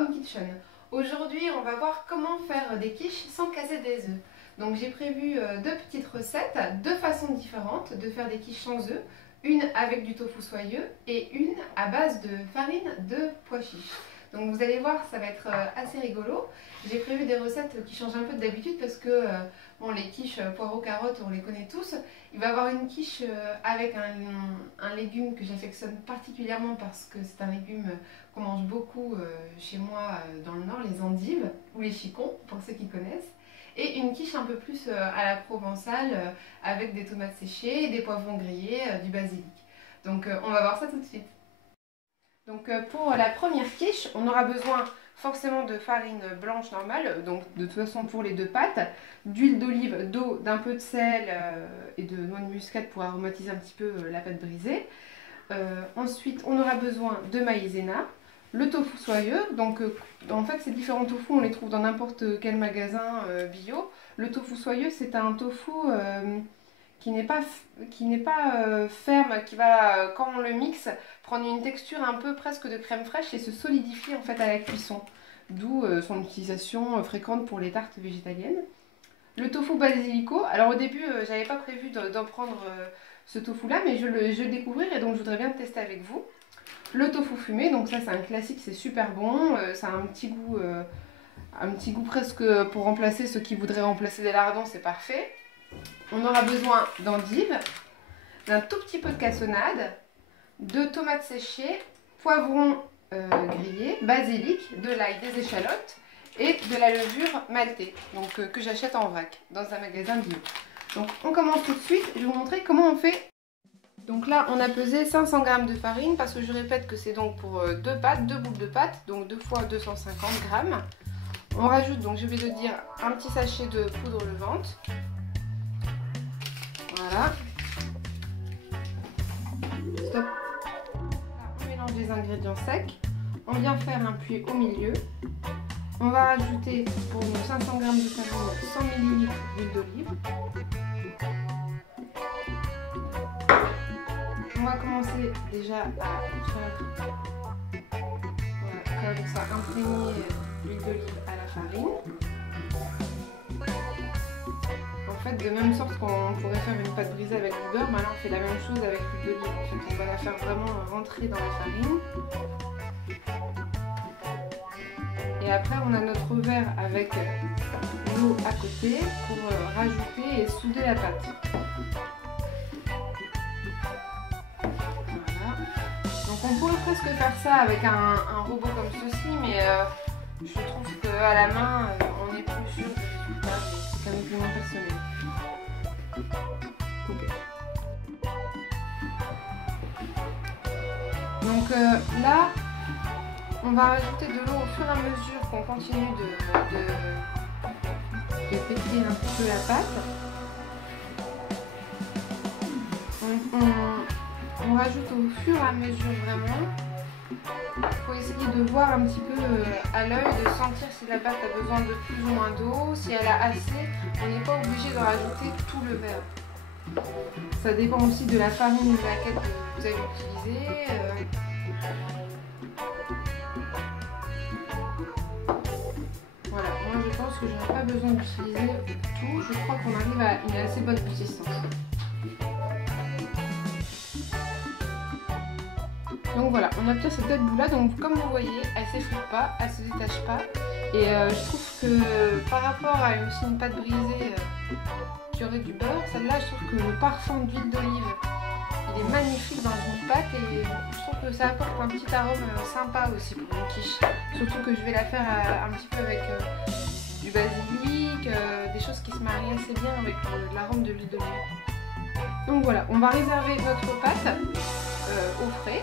Home Kitchen. Aujourd'hui, on va voir comment faire des quiches sans casser des œufs. Donc j'ai prévu deux petites recettes, deux façons différentes de faire des quiches sans œufs. Une avec du tofu soyeux et une à base de farine de pois chiches. Donc vous allez voir, ça va être assez rigolo. J'ai prévu des recettes qui changent un peu d'habitude parce que bon, les quiches poireaux carottes, on les connaît tous. Il va y avoir une quiche avec un légume que j'affectionne particulièrement parce que c'est un légume qu'on mange beaucoup chez moi dans le nord, les endives ou les chicons pour ceux qui connaissent. Et une quiche un peu plus à la provençale avec des tomates séchées, des poivrons grillés, du basilic. Donc on va voir ça tout de suite. Donc pour la première quiche, on aura besoin forcément de farine blanche normale, donc de toute façon pour les deux pâtes, d'huile d'olive, d'eau, d'un peu de sel et de noix de muscade pour aromatiser un petit peu la pâte brisée. Ensuite, on aura besoin de maïzena, le tofu soyeux, donc en fait ces différents tofus on les trouve dans n'importe quel magasin bio. Le tofu soyeux c'est un tofu qui n'est pas ferme, qui va quand on le mixe prendre une texture un peu presque de crème fraîche et se solidifier en fait à la cuisson, d'où son utilisation fréquente pour les tartes végétaliennes. Le tofu basilico, alors au début j'avais pas prévu d'en prendre ce tofu là mais je vais le découvrir et donc je voudrais bien le tester avec vous. Le tofu fumé, donc ça c'est un classique, c'est super bon, ça a un petit goût presque pour remplacer ceux qui voudraient remplacer des lardons, c'est parfait. On aura besoin d'endives, d'un tout petit peu de cassonade, de tomates séchées, poivrons grillés, basilic, de l'ail, des échalotes et de la levure maltée, donc que j'achète en vrac dans un magasin bio. Donc on commence tout de suite, je vais vous montrer comment on fait. Donc là on a pesé 500 g de farine parce que je répète que c'est donc pour deux pâtes, deux boules de pâtes, donc 2 fois 250 g. On rajoute donc, je vais te dire, un petit sachet de poudre levante. Voilà. Stop. Là, on mélange les ingrédients secs. On vient faire un puits au milieu. On va rajouter pour nos 500 g de farine 100 ml d'huile d'olive. On va commencer déjà à faire comme ça, imprégner l'huile d'olive à la farine. En fait, de même sorte qu'on pourrait faire une pâte brisée avec du beurre, maintenant on fait la même chose avec l'huile d'olive. En fait, on va la faire vraiment rentrer dans la farine. Et après, on a notre verre avec l'eau à côté pour rajouter et souder la pâte. On pourrait presque faire ça avec un robot comme ceci, mais je trouve qu'à la main, on est plus sûr du résultat, c'est quand même plus moins personnel. Donc là, on va rajouter de l'eau au fur et à mesure qu'on continue de pétrir un petit peu la pâte. On rajoute au fur et à mesure vraiment. Il faut essayer de voir un petit peu à l'œil, de sentir si la pâte a besoin de plus ou moins d'eau, si elle a assez. On n'est pas obligé de rajouter tout le verre. Ça dépend aussi de la farine ou de laquelle vous allez utiliser. Voilà, moi je pense que je n'ai pas besoin d'utiliser tout. Je crois qu'on arrive à une assez bonne consistance. Donc voilà, on obtient cette belle boule là, donc comme vous voyez, elle ne s'effrite pas, elle ne se détache pas. Et je trouve que par rapport à une pâte brisée qui aurait du beurre, celle-là je trouve que le parfum d'huile d'olive, il est magnifique dans une pâte et je trouve que ça apporte un petit arôme sympa aussi pour une quiche. Surtout que je vais la faire un petit peu avec du basilic, des choses qui se marient assez bien avec l'arôme de l'huile d'olive. Donc voilà, on va réserver notre pâte au frais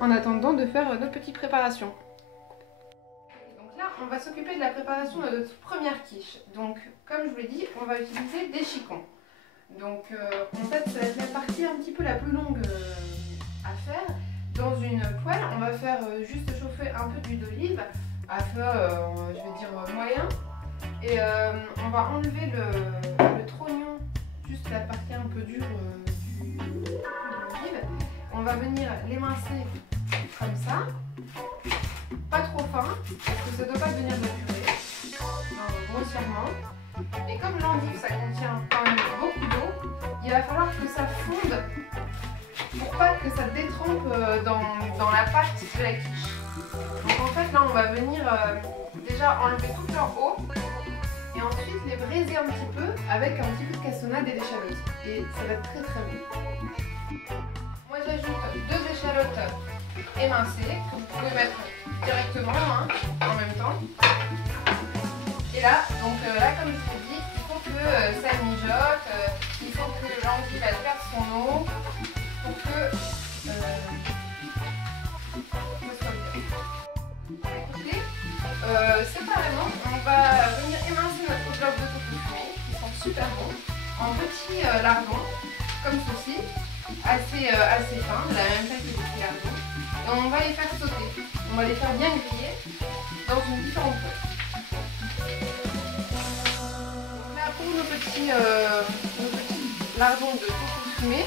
en attendant de faire nos petites préparations. Donc là, on va s'occuper de la préparation de notre première quiche. Donc, comme je vous l'ai dit, on va utiliser des chicons. Donc, en fait, ça va être la partie un petit peu la plus longue à faire. Dans une poêle, on va faire juste chauffer un peu d'huile d'olive à feu, je vais dire moyen. Et on va enlever le trognon, juste la partie un peu dure de l'olive. On va venir l'émincer comme ça, pas trop fin, parce que ça ne doit pas devenir de purée, grossièrement. Et comme l'endive, ça contient quand même beaucoup d'eau, il va falloir que ça fonde pour pas que ça détrempe dans la pâte de la quiche. Donc en fait, là, on va venir déjà enlever toute leur eau et ensuite les braiser un petit peu avec un petit peu de cassonade et d'échalotes. Et ça va être très très bon. Moi, j'ajoute 2 échalotes émincées que vous pouvez mettre directement en même temps. Et là, donc là, comme je vous dis, il faut que ça mijote, il faut que l'endive elle perde son eau pour que ça soit bien. Écoutez, séparément, on va venir émincer notre bloc de tofu fumé, qui sont super bons, en petits lardons, comme ceci, assez fins, de la même taille que les petits lardons. Et on va les faire sauter, on va les faire bien griller dans une différente poêle. Pour nos petits lardons de tofu fumé,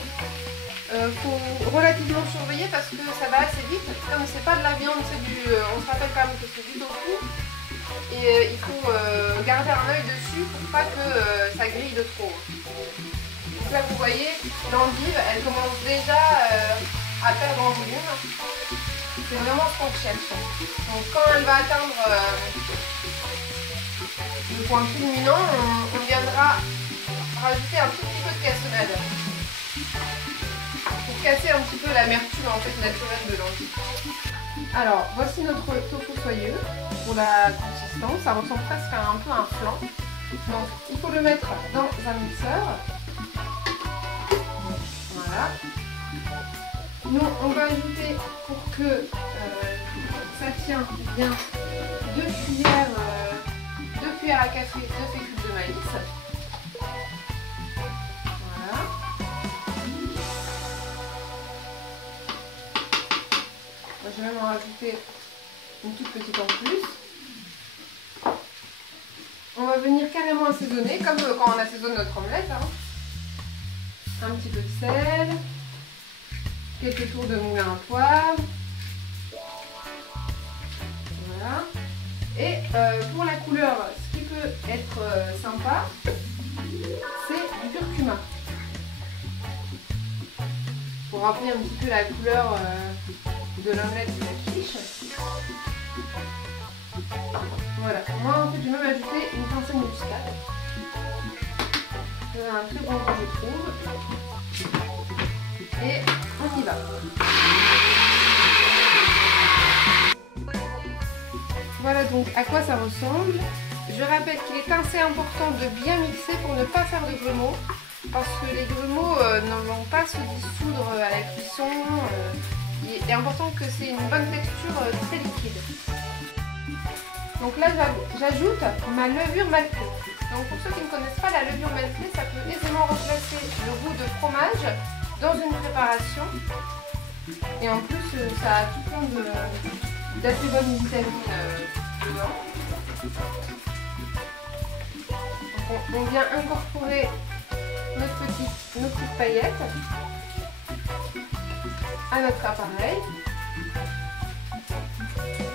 faut relativement surveiller parce que ça va assez vite. Comme c'est pas de la viande, c'est on se rappelle quand même que c'est du tofu. Et il faut garder un œil dessus pour pas que ça grille de trop. Donc là vous voyez, l'endive elle commence déjà à perdre en volume. C'est vraiment ce qu'on cherche. Donc quand elle va atteindre le point culminant, on viendra rajouter un tout petit peu de cassonade pour casser un petit peu l'amertume en fait naturelle de l'endive. Alors voici notre tofu soyeux pour la consistance, ça ressemble presque à un peu un flan. Donc il faut le mettre dans un mixeur. Voilà. Nous on va ajouter pour que ça tient bien 2 cuillères à café de fécule de maïs. Voilà. Je vais même en rajouter une toute petite en plus. On va venir carrément assaisonner, comme quand on assaisonne notre omelette. Un petit peu de sel, quelques tours de moulin à poivre. Voilà. Et pour la couleur, ce qui peut être sympa, c'est du curcuma. Pour rappeler un petit peu la couleur de l'omelette de la quiche. Voilà. Moi en fait, je vais même ajouter une pincée de muscade. C'est un très bon goût, je trouve. Et on y va. Voilà donc à quoi ça ressemble. Je rappelle qu'il est assez important de bien mixer pour ne pas faire de grumeaux, parce que les grumeaux ne vont pas se dissoudre à la cuisson. Il est important que c'est une bonne texture très liquide. Donc là j'ajoute ma levure maltée. Donc pour ceux qui ne connaissent pas la levure maltée, ça peut aisément remplacer le goût de fromage dans une préparation. Et en plus ça a tout plein d'assez bonnes vitamines dedans. Donc on vient incorporer nos petites paillettes à notre appareil.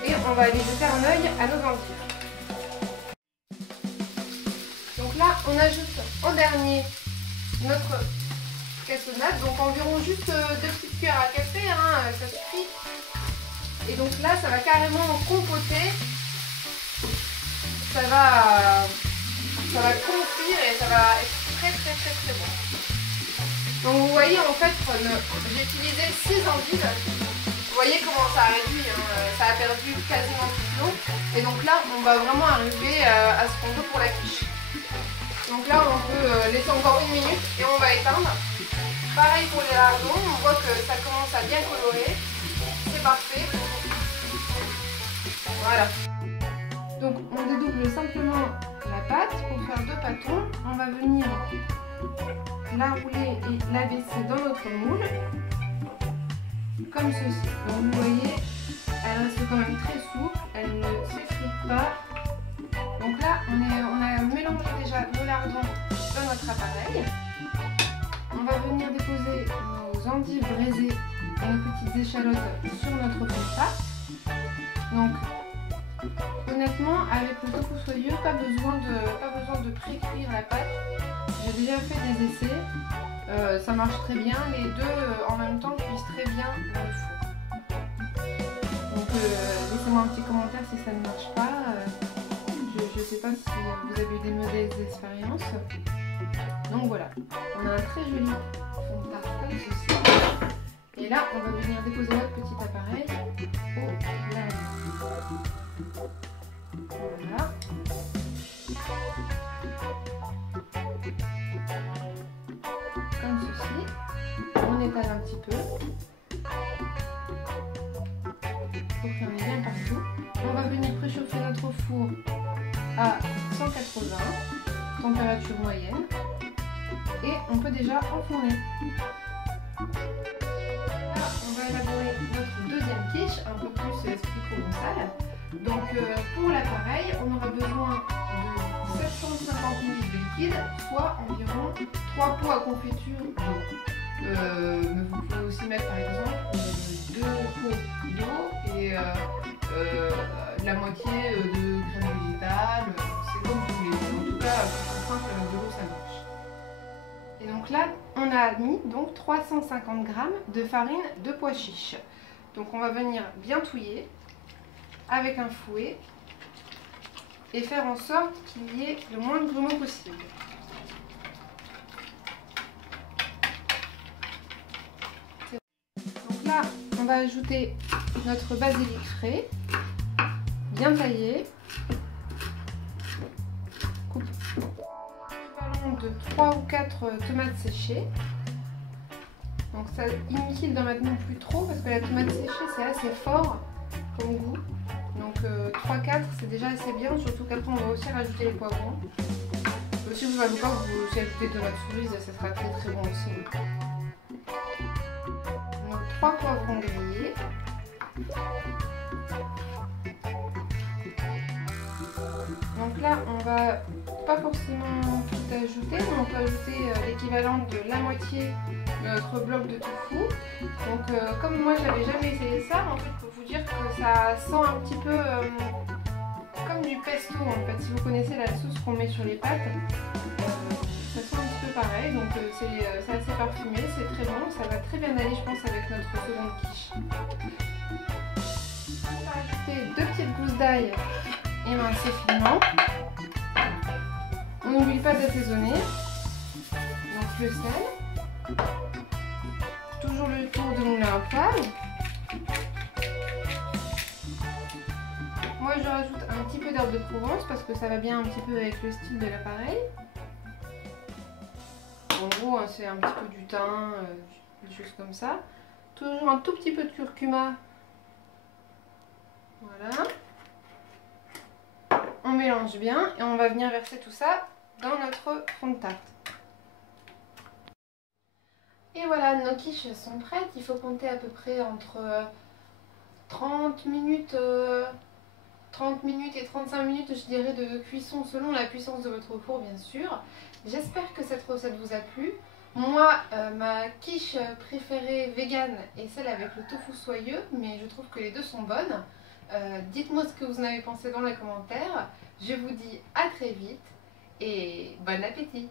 Et on va aller jeter un œil à nos endives. Donc là, on ajoute en dernier notre cassonade, donc environ juste 2 petites cuillères à café, ça suffit. Et donc là, ça va carrément compoter, ça va confire et ça va être très très très très bon. Donc vous voyez, en fait, j'ai utilisé 6 endives. Vous voyez comment ça a réduit, ça a perdu quasiment toute l'eau. Et donc là, on va vraiment arriver à ce qu'on veut pour la quiche. Donc là, on peut laisser encore 1 minute et on va éteindre. Pareil pour les lardons, on voit que ça commence à bien colorer. C'est parfait. Voilà. Donc on dédouble simplement la pâte pour faire 2 pâtons. On va venir la rouler et la baisser dans notre moule. Comme ceci. Donc vous voyez, elle reste quand même très souple, elle ne s'effrite pas. Donc là, on a mélangé déjà nos lardons dans notre appareil. On va venir déposer nos endives braisées et nos petites échalotes sur notre fond de pâte. Donc Honnêtement, avec le tofu soyeux, pas besoin de pré-cuire la pâte. J'ai déjà fait des essais, ça marche très bien. Les deux en même temps cuisent très bien dans le four. Donc laissez-moi un petit commentaire si ça ne marche pas. Je ne sais pas si vous avez eu des mauvaises expériences. Donc voilà, on a un très joli fond de tarte comme ceci. Et là, on va venir déposer notre petit appareil au lave. Voilà. Comme ceci. On étale un petit peu pour qu'il y en ait bien partout. On va venir préchauffer notre four à 180, température moyenne. Et on peut déjà enfourner. Là, on va élaborer notre deuxième quiche, un peu plus esprit provençal. Donc pour l'appareil, on aura besoin de 750 ml de liquide, soit environ 3 pots à confiture d'eau. Mais vous pouvez aussi mettre par exemple 2 pots d'eau et la moitié de crème végétale, c'est comme vous voulez. En tout cas, pour simple avec de l'eau, ça marche. Et donc là, on a mis donc 350 g de farine de pois chiches. Donc on va venir bien touiller avec un fouet et faire en sorte qu'il y ait le moins de grumeaux possible. Donc là, on va ajouter notre basilic frais, bien taillé. Coupe de 3 ou 4 tomates séchées. Donc ça, inutile d'en mettre non plus trop parce que la tomate séchée c'est assez fort comme goût. Donc 3-4 c'est déjà assez bien, surtout qu'après on va aussi rajouter les poivrons. Si vous n'avez pas, vous pouvez aussi ajouter de tomates cerises, ça sera très très bon aussi. Donc 3 poivrons grillés. Donc là on va pas forcément tout ajouter, mais on peut ajouter l'équivalent de la moitié de notre bloc de tofu. Donc comme moi j'avais jamais essayé ça, en fait pour vous dire que ça sent un petit peu comme du pesto en fait. Si vous connaissez la sauce qu'on met sur les pâtes, ça sent un petit peu pareil. Donc c'est assez parfumé, c'est très bon, ça va très bien aller je pense avec notre seconde quiche. On va ajouter 2 petites gousses d'ail émincées finement. On n'oublie pas d'assaisonner, donc le sel, toujours le tour de moulin à poêle. Moi je rajoute un petit peu d'herbe de Provence parce que ça va bien un petit peu avec le style de l'appareil. En gros hein, c'est un petit peu du thym, des choses comme ça. Toujours un tout petit peu de curcuma. Voilà. On mélange bien et on va venir verser tout ça dans notre fond de tarte. Et voilà, nos quiches sont prêtes. Il faut compter à peu près entre 30 minutes et 35 minutes, je dirais, de cuisson selon la puissance de votre four, bien sûr. J'espère que cette recette vous a plu. Moi, ma quiche préférée végane est celle avec le tofu soyeux, mais je trouve que les deux sont bonnes. Dites-moi ce que vous en avez pensé dans les commentaires. Je vous dis à très vite et bon appétit!